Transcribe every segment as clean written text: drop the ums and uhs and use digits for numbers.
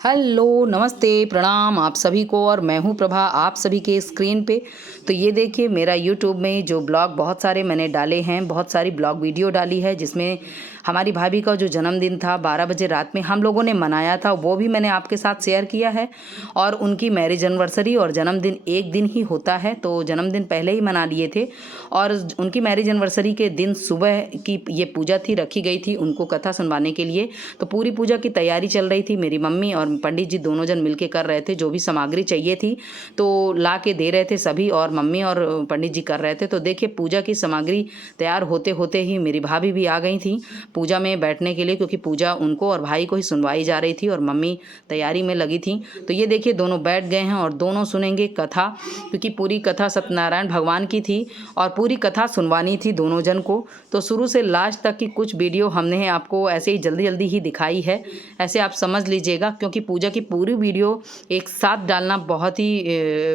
Hello, नमस्ते, प्रणाम आप सभी को। और मैं हूँ प्रभा, आप सभी के स्क्रीन पे। तो ये देखिए मेरा यूट्यूब में जो ब्लॉग बहुत सारे मैंने डाले हैं, बहुत सारी ब्लॉग वीडियो डाली है, जिसमें हमारी भाभी का जो जन्मदिन था 12 बजे रात में हम लोगों ने मनाया था, वो भी मैंने आपके साथ शेयर किया है। और उनकी मैरिज एनिवर्सरी और जन्मदिन एक दिन ही होता है, तो जन्मदिन पहले ही मना लिए थे। और उनकी मैरिज एनिवर्सरी के दिन सुबह की ये पूजा थी, रखी गई थी उनको कथा सुनवाने के लिए। तो पूरी पूजा की तैयारी चल रही थी, मेरी मम्मी और पंडित जी दोनों जन मिलके कर रहे थे। जो भी सामग्री चाहिए थी तो ला के दे रहे थे सभी, और मम्मी और पंडित जी कर रहे थे। तो देखिए पूजा की सामग्री तैयार होते होते ही मेरी भाभी भी आ गई थी पूजा में बैठने के लिए, क्योंकि पूजा उनको और भाई को ही सुनवाई जा रही थी और मम्मी तैयारी में लगी थी। तो ये देखिए दोनों बैठ गए हैं और दोनों सुनेंगे कथा, क्योंकि पूरी कथा सत्यनारायण भगवान की थी और पूरी कथा सुनवानी थी दोनों जन को। तो शुरू से लास्ट तक की कुछ वीडियो हमने आपको ऐसे ही जल्दी जल्दी ही दिखाई है, ऐसे आप समझ लीजिएगा, क्योंकि पूजा की पूरी वीडियो एक साथ डालना बहुत ही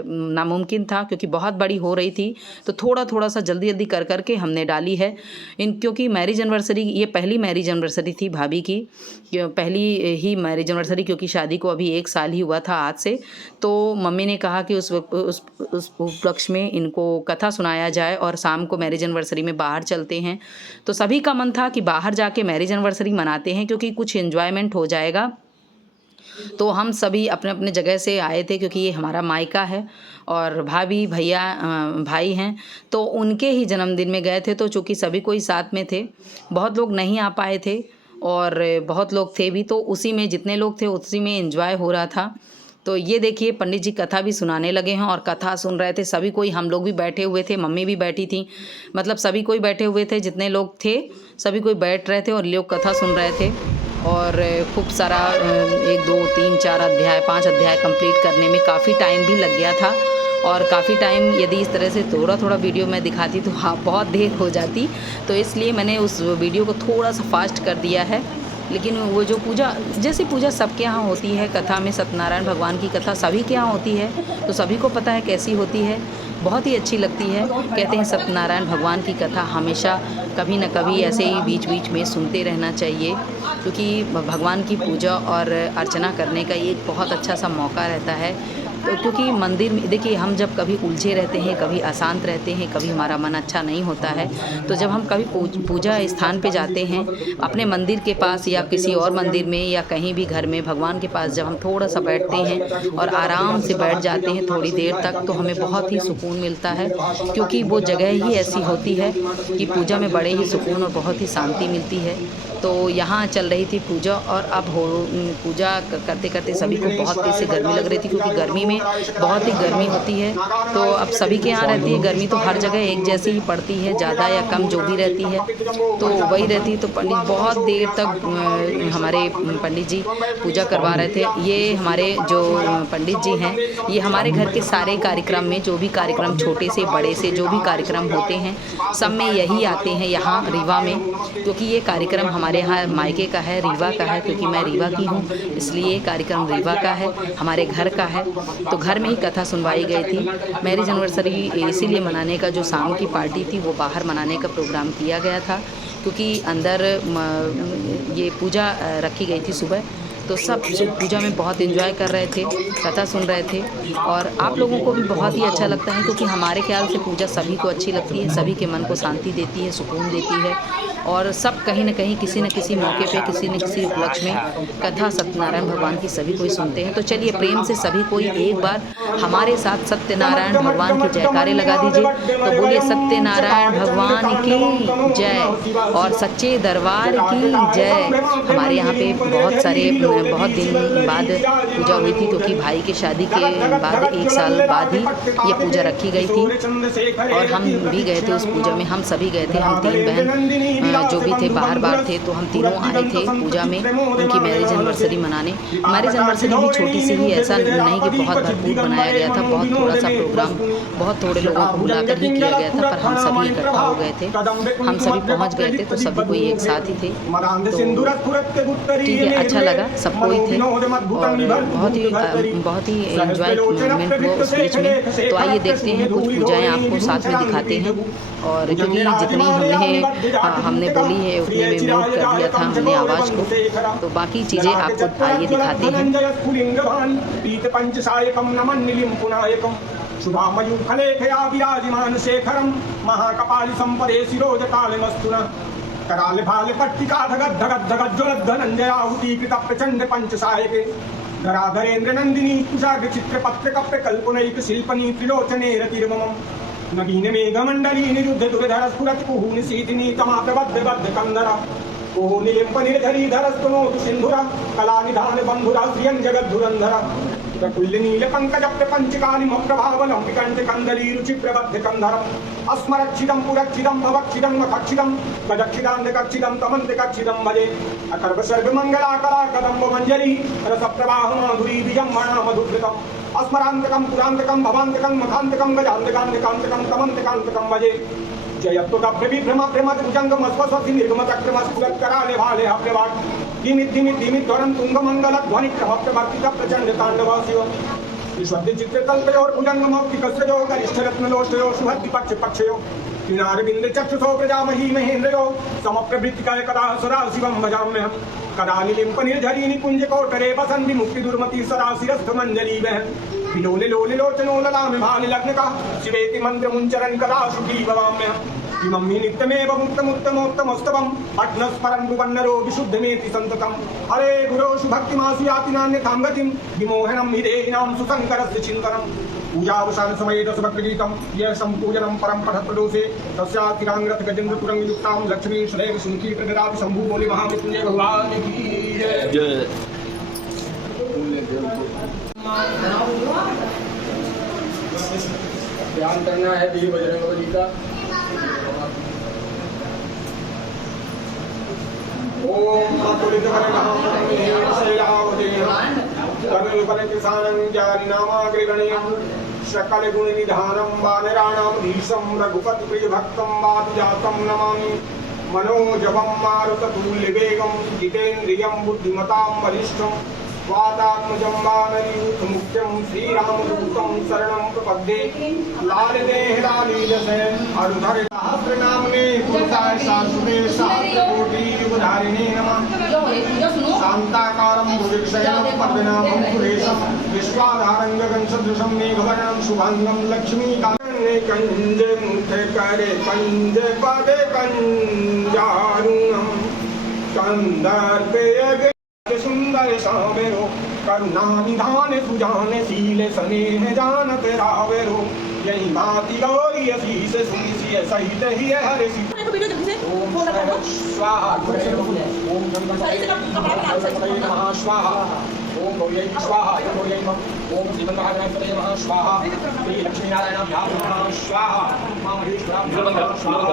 नामुमकिन था, क्योंकि बहुत बड़ी हो रही थी। तो थोड़ा थोड़ा सा जल्दी जल्दी कर करके हमने डाली है क्योंकि मैरिज एनिवर्सरी, ये पहली मैरिज एनिवर्सरी थी भाभी की, पहली ही मैरिज एनिवर्सरी, क्योंकि शादी को अभी 1 साल ही हुआ था आज से। तो मम्मी ने कहा कि उस उपलक्ष्य में इनको कथा सुनाया जाए और शाम को मैरिज एनिवर्सरी में बाहर चलते हैं। तो सभी का मन था कि बाहर जाके मैरिज एनिवर्सरी मनाते हैं, क्योंकि कुछ एंजॉयमेंट हो जाएगा। तो हम सभी अपने अपने जगह से आए थे, क्योंकि ये हमारा मायका है और भाभी भैया भाई हैं, तो उनके ही जन्मदिन में गए थे। तो चूँकि सभी कोई साथ में थे, बहुत लोग नहीं आ पाए थे और बहुत लोग थे भी, तो उसी में जितने लोग थे उसी में एंजॉय हो रहा था। तो ये देखिए पंडित जी कथा भी सुनाने लगे हैं और कथा सुन रहे थे सभी कोई, हम लोग भी बैठे हुए थे, मम्मी भी बैठी थी, मतलब सभी कोई बैठे हुए थे, जितने लोग थे सभी कोई बैठ रहे थे और लोग कथा सुन रहे थे। और खूब सारा 1 2 3 4 अध्याय 5 अध्याय कंप्लीट करने में काफ़ी टाइम भी लग गया था। और काफ़ी टाइम यदि इस तरह से थोड़ा थोड़ा वीडियो मैं दिखाती तो हाँ बहुत देर हो जाती, तो इसलिए मैंने उस वीडियो को थोड़ा सा फास्ट कर दिया है। लेकिन वो जो पूजा, जैसे पूजा सबके यहाँ होती है, कथा में सत्यनारायण भगवान की कथा सभी के यहाँ होती है, तो सभी को पता है कैसी होती है, बहुत ही अच्छी लगती है। कहते हैं सत्यनारायण भगवान की कथा हमेशा कभी न कभी ऐसे ही बीच बीच में सुनते रहना चाहिए, क्योंकि भगवान की पूजा और अर्चना करने का ये एक बहुत अच्छा सा मौका रहता है। तो क्योंकि मंदिर में देखिए हम जब कभी उलझे रहते हैं, कभी अशांत रहते हैं, कभी हमारा मन अच्छा नहीं होता है, तो जब हम कभी पूजा स्थान पे जाते हैं, अपने मंदिर के पास या किसी और मंदिर में या कहीं भी घर में भगवान के पास जब हम थोड़ा सा बैठते हैं और आराम से बैठ जाते हैं थोड़ी देर तक, तो हमें बहुत ही सुकून मिलता है, क्योंकि वो जगह ही ऐसी होती है कि पूजा में बड़े ही सुकून और बहुत ही शांति मिलती है। तो यहाँ चल रही थी पूजा और अब पूजा करते करते सभी को बहुत तेज़ से गर्मी लग रही थी, क्योंकि गर्मी में बहुत ही गर्मी होती है। तो अब सभी के यहाँ रहती है गर्मी, तो हर जगह एक जैसी ही पड़ती है, ज़्यादा या कम जो भी रहती है तो वही रहती है। तो पंडित बहुत देर तक हमारे पंडित जी पूजा करवा रहे थे। ये हमारे जो पंडित जी हैं, ये हमारे घर के सारे कार्यक्रम में, जो भी कार्यक्रम छोटे से बड़े से जो भी कार्यक्रम होते हैं, सब में यही आते हैं यहाँ रीवा में, क्योंकि ये कार्यक्रम हमारे यहाँ मायके का है, रीवा का है, क्योंकि मैं रीवा की हूँ, इसलिए कार्यक्रम रीवा का है, हमारे घर का है। तो घर में ही कथा सुनवाई गई थी। मैरिज एनिवर्सरी इसीलिए मनाने का, जो शाम की पार्टी थी वो बाहर मनाने का प्रोग्राम किया गया था, क्योंकि अंदर ये पूजा रखी गई थी सुबह। तो सब पूजा में बहुत एंजॉय कर रहे थे, कथा सुन रहे थे, और आप लोगों को भी बहुत ही अच्छा लगता है, क्योंकि हमारे ख्याल से पूजा सभी को अच्छी लगती है, सभी के मन को शांति देती है, सुकून देती है। और सब कहीं न कहीं किसी न किसी मौके पे, किसी न किसी उपलक्ष्य में कथा सत्यनारायण भगवान की सभी कोई सुनते हैं। तो चलिए प्रेम से सभी कोई एक बार हमारे साथ सत्यनारायण भगवान की जयकारे लगा दीजिए। तो बोलिए सत्यनारायण भगवान की जय और सच्चे दरबार की जय। हमारे यहाँ पे बहुत दिन बाद पूजा हुई थी, क्योंकि भाई के शादी के बाद 1 साल बाद ही ये पूजा रखी गई थी, और हम भी गए थे उस पूजा में, हम सभी गए थे, हम 3 बहन जो भी थे बाहर थे, तो हम तीनों आए थे पूजा में उनकी मैरिज एनिवर्सरी मनाने। मैरिज एनिवर्सरी भी छोटी सी ही, ऐसा नहीं कि बहुत भरपूर बनाया गया था, बहुत थोड़ा सा प्रोग्राम, बहुत थोड़े लोगों को बुलाकर ही किया गया था, पर हम सभी इकट्ठा हो गए थे, हम सभी पहुंच गए थे, तो सभी कोई एक साथ ही थे। तो ठीक है, अच्छा लगा, सब कोई थे और बहुत ही एंजॉयमेंट हुआ उस बीच में। तो आइए देखते हैं कुछ पूजाएं आपको साथ में दिखाते हैं। और क्योंकि जितनी हमने हमने बोली है उतने में म्यूट कर दिया था हमने आवाज़ को। तो बाकी चीज़ें आपको आइए दिखाते हैं। शुभामयूखलेखया विराजिमान शेखरम महाकपाली संपदे शिरोजकालिमस्तुना कराल भाल पट्टिका धगत धगत धगत ज्वलत धनंजयाहुति कृत प्रचंड पंचसायके धराधरेन्द्र नंदिनी कुशाग्र चित्र पत्र कप्य कल्पनैक शिल्पनी त्रिलोचने रतिर्मम नगीन मेघमंडली निरुद्ध दुर्धर स्फुरत कुहून सीतिनी तमाप्रबद्ध बद्ध कंधरा कोहनीयम निर्धरी धरस्तुनोतु सिंधुरा कला निधान बंधुरा श्रियं जगद्धुरंधरा प्रफुल्ल नील पंकज प्रपंचकालिम प्रभावलम विकंठ कंदली रुचि प्रबद्ध कंधरम अस्मरक्षिदं पुरक्षिदं भवक्षिदं मखक्षिदं गजक्षिदांधकक्षिदं तमंतकक्षिदं भजे अकर्व सर्ग मंगलाकरा कदम्ब मंजरी रस प्रवाह माधुरी विजम्मणा मधुकृतम अस्मरांतकं पुरांतकं भवांतकं मखांतकं गजांतकांतकांतकं तमंतकांतकं भजे जयत्वदभ्र विभ्रम प्रेमत भुजंग मस्वस्वति निर्गम चक्रम स्फुरत कराले भाले अप्यवाट धीमित धीमित धीमित ध्वरम तुंग मंगल ध्वनि प्रभक्त भक्ति प्रचंड तांडव शिव विश्वद्य चित्र कल्पयोर भुजंग मौक्तिकस्यो गरिष्ठ रत्न लोष्टयो सुहद्दि पक्ष पक्षयो किनार बिंद चक्षुषो प्रजामही महेन्द्रयो समप्रवृत्तिकाय कदा सदा शिवं भजाम्यहम् कदा निलिम्प निर्झरी निकुंज कोटरे बसन विमुक्ति दुर्मति सदा शिरस्थ मंजली बहन विलोले लोले लोचनो ललाम भाल लग्न का शिवेति मंत्र मुंचरन कदा सुखी भवाम्यहम् इमम्मि नित्यमेव मुक्तमुत्तमोत्तमस्तवं पठ्नस्मरन् भुवन्नरो विशुद्धमेति सन्ततं हरे गुरोषु भक्तिमासु याति नान्यथां गतिं विमोहनं हि देहिनां सुशङ्करस्य चिन्तनं पूजावसान समये दशभक्तिगीतं ये सम्पूजनं परं पठत्प्रदोषे तस्यातिराङ्गत गजेन्द्रपुरङ्गयुक्तां लक्ष्मी सदैव सुमुखी प्रददाति शम्भु बोले महामृत्युंजय भगवान की जय। ध्यान करना है वीर बजरंगबली का। ओम अतुलित बलधाम शैलावतेन कर्णबलकिसानं जानिनामाग्रगणेन सकल गुण निधानं वानराणां धीशं रघुपति प्रिय भक्तं वातुजातं नमामि मनोजवं मारुततुल्यवेगं जितेन्द्रियं बुद्धिमतां वरिष्ठं वातात्मजं वानरयूथ मुख्यं श्रीरामदूतं शरणं प्रपद्ये लालिते लालीलसे अरुधर सहस्रनाम्ने पुरुषाय शाश्वते सहस्रकोटि युगधारिणे नमः शान्ताकारं भुजगशयनं पद्मनाभं सुरेशं विश्वाधारं गगनसदृशं मेघवर्णं शुभांगं लक्ष्मीकान्ते कंज मुख करे कंज पदे कंजारुणं कंदर्पे सुंदर सावेरो करुणा निधान सुजान शील स्नेह जानत रावेरो यही भांति गौरी असीस सुनिसिय सहित ही हरे सी ओम स्वाहा ओम नमः स्वाहा ओम गौरी स्वाहा ओम श्रीमन्नारायण नमः स्वाहा श्री लक्ष्मी नारायण नमः स्वाहा मां महेश्वराभ्यो नमः स्वाहा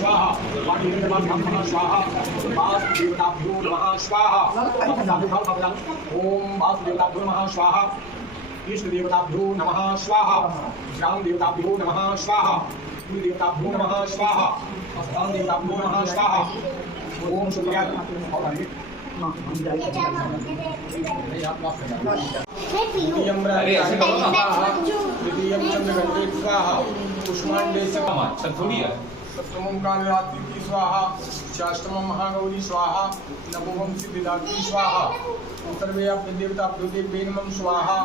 स्वाहा वाणी नमः स्वाहा वासुदेवताभ्यो नमः स्वाहा ओम वासुदेवताभ्यो नमः स्वाहा इष्ट देवताभ्यो नमः स्वाहा श्याम देवताभ्यो नमः स्वाहा कुल देवताभ्यो नमः स्वाहा स्थान देवताभ्यो नमः स्वाहा ओम सूर्या सप्तमं कालरात्रि की स्वाहा षष्ठमं महागौरी स्वाहा नवमं सिद्धिदात्री स्वाहा सर्वे देवताभ्यो देवेनमं स्वाहा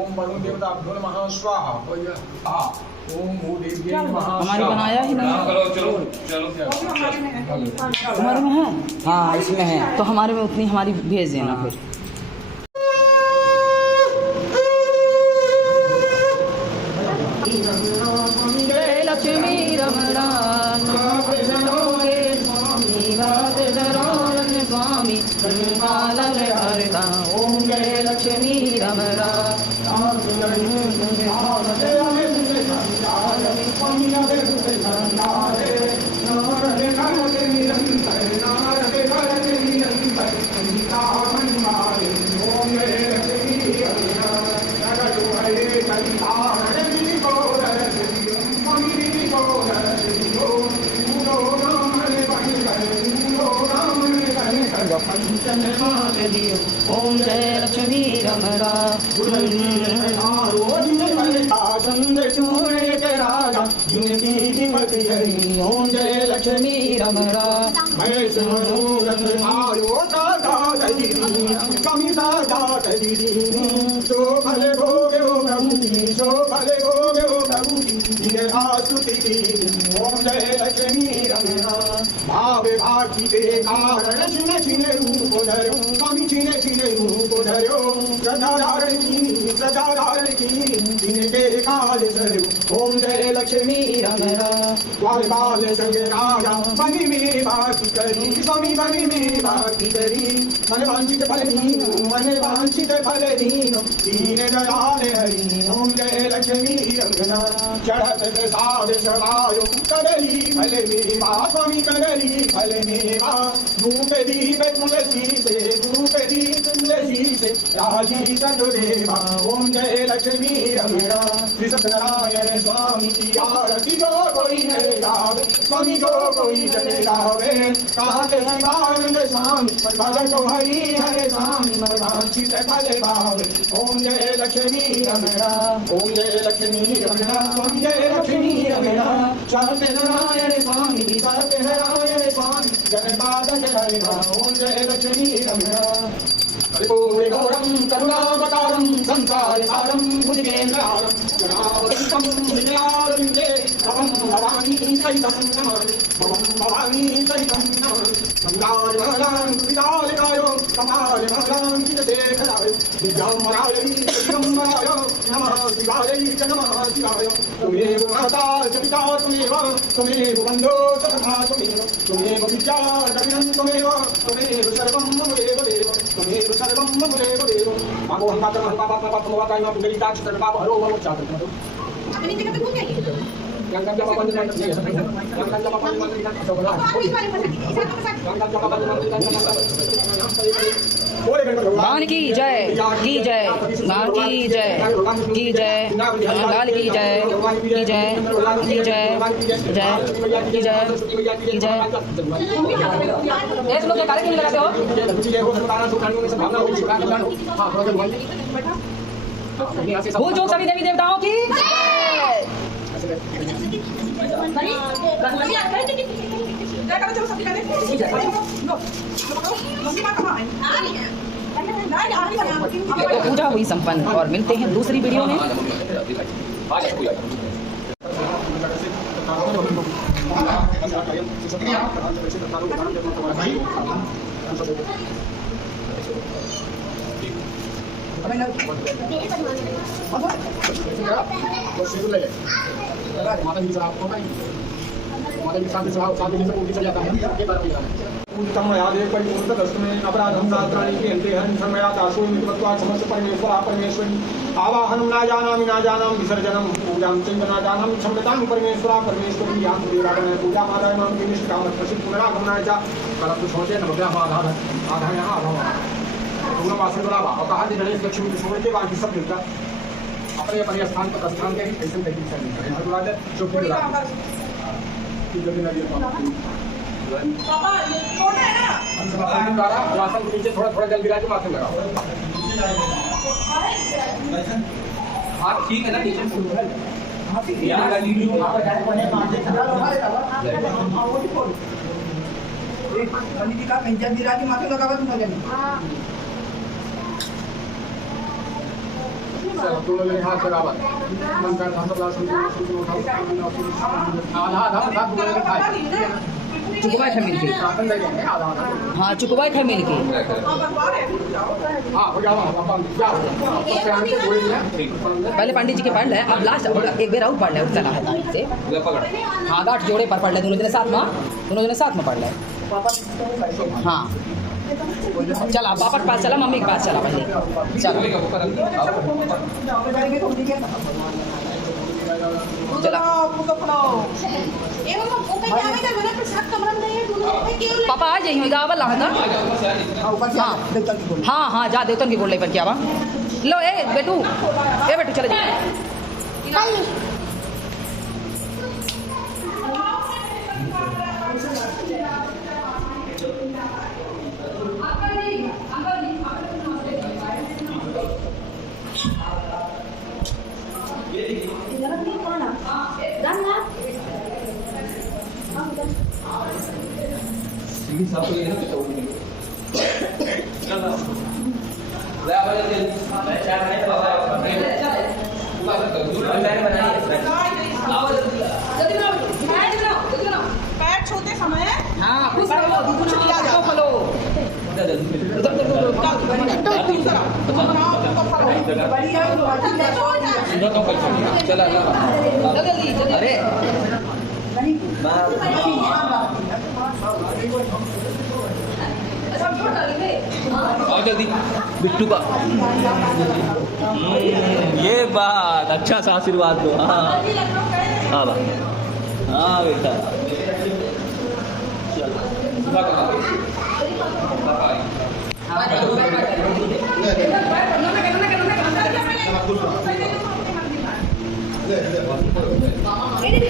ओम वरुण देवताभ्यो नमः स्वाहा ओम भूदेव्यै नमः। हमारी बनाया ही नहीं चलो हमारे में है। हाँ इसमें है। तो हमारे में उतनी हमारी भेज देना फिर। जय लक्ष्मी रमणा स्वामी ओम जय लक्ष्मी रमणा ओम जय लक्ष्मी रमणा चंद्र चूड़े राजा जिनकी हरि ओम जय लक्ष्मी रमणा मैं सुनूरथ आयो दादा दीदी कमी दादा दीदी सो भले भोगे ओ प्रभु सो भले भोगे ओ प्रभु जिने आस्तुति ओम जय लक्ष्मी रमणा भावे भाटी के कारण छिने छिने रूप धरो कमी छिने छिने रूप धरो प्रजाधारण की जिनके काल सर्व ओम जय लक्ष्मी रमणा द्वारपाल संग राजा बनी में बात करी स्वामी बनी में बात करी मन वांछित फल दीनो मन वांछित फल दीनो दीन दयाल हरि ओम जय लक्ष्मी रमणा चढ़त प्रसाद सवायो कदली फल मेवा स्वामी कदली फल मेवा धूप दीप तुलसी से राजी सदुदेवा ओम जय लक्ष्मी रमणा श्री सत्यनारायण स्वामी की आरती जो कोई न गावे स्वामी जो कोई न गावे कहा के शिवानंद स्वामी भजन को हरि हरे स्वामी मनवांछित फल पावे ओम जय लक्ष्मी रमणा ओम जय लक्ष्मी रमणा ओम जय लक्ष्मी रमणा सत्यनारायण स्वामी जगन्नाथ जय ओम जय लक्ष्मी रमणा गौरम करुणावतारम संसारसारम भुजगेन्द्रहारम जनावतीतं विजयारविन्दे भवं भवानी सहितं नमामि भवं भवानी सहितं नमामि मंगलाय विदालकायो कमालमहलां चिरशेखराय दिव्याम्बराय दिगम्बराय नमः शिवाय त्वमेव माता च पिता त्वमेव बन्धो च सखा त्वमेव विद्या जगनं त्वमेव सर्वं ममेव देव त्वमेव सर्वं ममेव देव मागो हम पात्र हम पाप पाप मोवा काय माप गरी ताच सर्व पाप हरो वो चाहते हैं अपनी जगह पे कौन है गंगा जब अपन ने गंगा जब अपन ने तो बोला भगवान की जय की जय मां की जय की जय लाल की जय की जय की जय जय की जय की जय ऐसे लोग कार्य क्यों लगाते हो भूल चूक सभी देवी देवताओं की तो पूजा हुई संपन्न और मिलते हैं दूसरी वीडियो में। अपराधम शास्त्राणि के संमया दासो नित्वत्वा समस्त परमेश्वरी आवाहनं ना जानामि विसर्जनं पूजां चैव न जानामि क्षम्यतां परमेश्वरी यां देवालय पूजा मादायमां किमिष्ट काम प्रसिद्ध पुनरागमनाय च कलप सोचे नवग्रह आधार यहाँ अभाव पूर्णवासी बराबर और कहा कि गणेश लक्ष्मी के छोड़ के बाकी सब मिलता अपने अपने स्थान पर स्थान के ही ऐसे तरीके से मिलता है बात है जो फिर पापा ये छोटा है ना हम सब अपने द्वारा वासन के नीचे थोड़ा जल गिरा के माथे लगाओ हां ठीक है ना नीचे फूल है यहां का वीडियो एक पंडित का पंचायत गिरा के माथे लगावा तुम्हारे हां दोनों जने हाथ बराबर मन का हाथ बराबर शुरू उठाओ आधा दोनों जने खाए चुकवा है मिल के आधा हाँ चुकवा है मिल के हाँ हो जाओ पहले पंडित जी के पढ़ ले अब लास्ट एक बेर और पढ़ ले चला है से हाँ 8 जोड़े पर पढ़ ले दोनों जने साथ में पढ़ ले हाँ चला पापा के पास चला मम्मी के पास चला पहले चलो चला पापा आ जाइए गावल हाँ हाँ जा देवतन की बोल पर क्या वा लो ए बेटू चले जाइए Jangan पैर छूते समय हाँ छुटिया जाओ फलो अरे और जल्दी बिट्टू का ये बात अच्छा सा आशीर्वाद दो। हाँ हाँ हाँ बेटा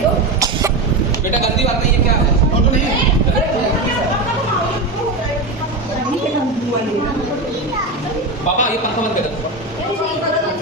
बेटा गंदी बात नहीं है क्या है? पापा ये पंखा बंद कर दो।